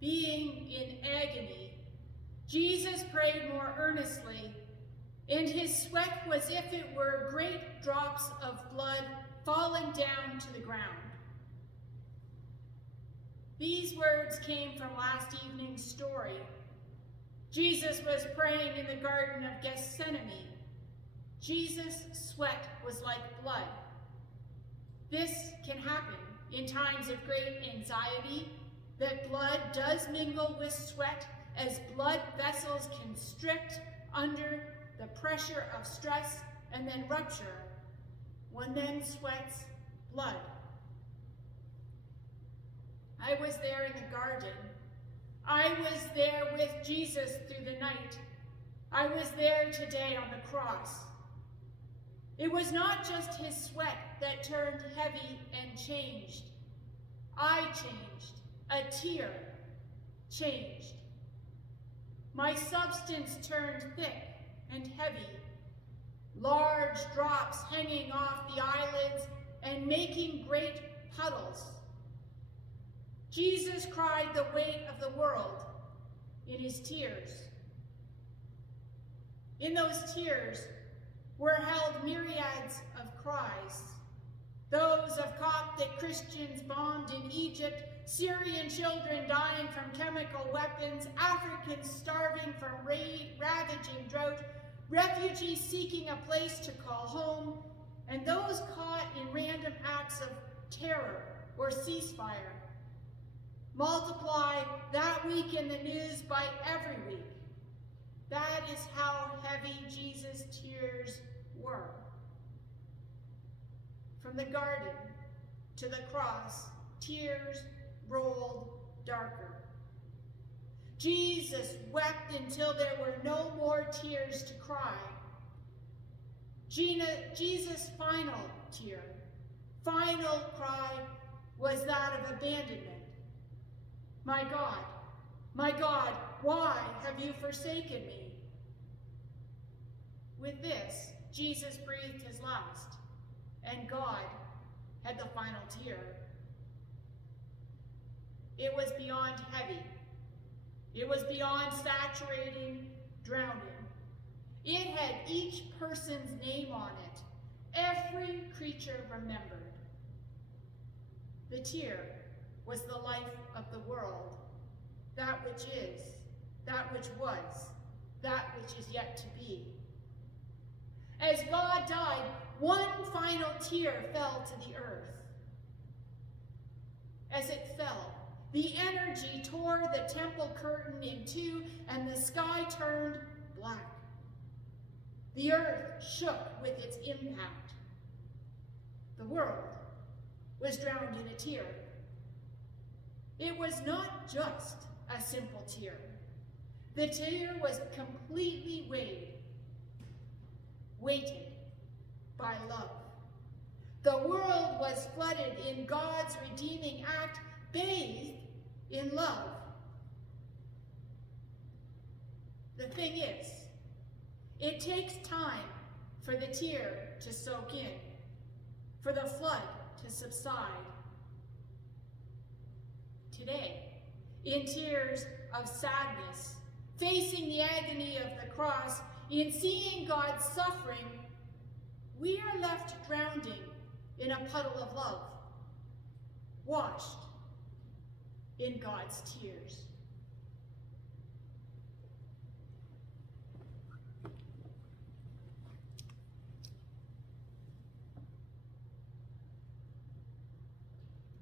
Being in agony, Jesus prayed more earnestly, and his sweat was if it were great drops of blood falling down to the ground. These words came from last evening's story. Jesus was praying in the Garden of Gethsemane. Jesus' sweat was like blood. This can happen in times of great anxiety, that blood does mingle with sweat as blood vessels constrict under the pressure of stress and then rupture. One then sweats blood. I was there in the garden. I was there with Jesus through the night. I was there today on the cross. It was not just his sweat that turned heavy and changed. I changed. A tear changed. My substance turned thick and heavy, large drops hanging off the eyelids and making great puddles. Jesus cried the weight of the world in his tears. In those tears were held myriads of cries, those of Coptic Christians bombed in Egypt, Syrian children dying from chemical weapons, Africans starving from ravaging drought, refugees seeking a place to call home, and those caught in random acts of terror or ceasefire. Multiply that week in the news by every week. That is how heavy Jesus' tears were. From the garden to the cross, tears rolled darker. Jesus wept until there were no more tears to cry. Jesus' final tear, final cry, was that of abandonment. My God, why have you forsaken me? With this, Jesus breathed his last, and God had the final tear. It was beyond heavy. It was beyond saturating, drowning. It had each person's name on it. Every creature remembered. The tear was the life of the world, that which is, that which was, that which is yet to be. As God died, one final tear fell to the earth. As it fell, the energy tore the temple curtain in two, and the sky turned black. The earth shook with its impact. The world was drowned in a tear. It was not just a simple tear. The tear was completely weighted by love. The world was flooded in God's redeeming act, bathed in love. The thing is, it takes time for the tear to soak in, for the flood to subside. Today, in tears of sadness, facing the agony of the cross, in seeing God's suffering, we are left drowning in a puddle of love, washed in God's tears.